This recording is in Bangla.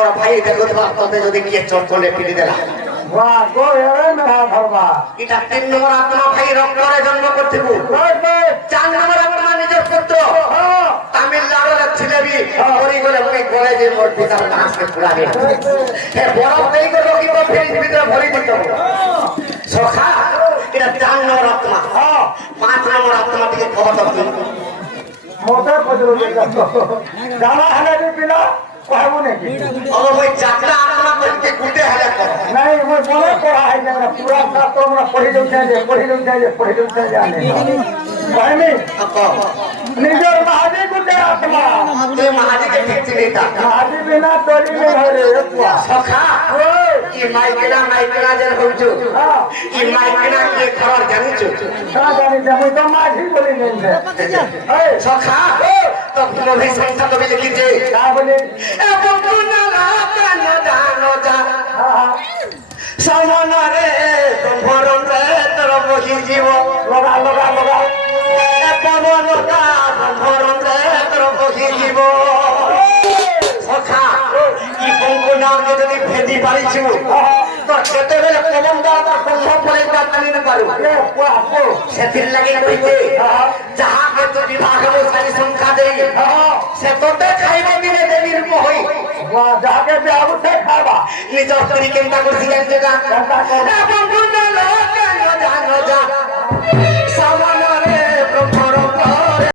মোর ভাই দেখো তোতে যদি গিয়ে চট করলে পিটি দেলা वाह को एरे मेरा भरवा এটা 3 নম্বর আত্মা ভাই রক্তরে জন্ম করতেব 4 নম্বর আত্মা নিজের পুত্র তামিলনাড়ুর ছেলেবি পরি গলে মনে গলে যে মোর পিতার নামকে পুরাবে হে বড় দেই গো রকি গো ফেরি ভিতরে ভরি দিত সখা এটা 4 নম্বর আত্মা 5 নম্বর আত্মা থেকে খবর দিন मोटे पजरो जाना है रे बिना कहबो नहीं अब भाई चाकरा आत्मा करके गुटे हले कर नहीं मैं बोले पढ़ा है ना पूरा का तो हमरा पढ़ी दो जाने भाई में निजर महाजी को दे आत्मा ते महाजी के ठीक लेता महाजी बिना तोरी में हरे रखवा सखा ई माइकना जन होजो ई माइकना के खबर जानि छु का जानी जब तो माझी बोली नहीं है सखा तो तुम भी संसार में लिखी जे का बोले ए बकुना रातन जानो जा समन रे तुम्हरन रे तोर बही जीव लगा ए पवन का तुम्हरन रे तोर बही जीव सखा ई बकुना के जदी भेदी पारी छु तो केते बेले पवन दा तो संभव पड़े बात नहीं न करू ए को सेथिर लगे कहिते जहां के तो विभाग में सारी संख्या देई से तो खाइबा दिने देवीर मोहई वाह जाके पे आउ थे खावा निज स्त्री केनता करसी जान जगा केनता कर अपन गुंडा लोक न जानो जा सावन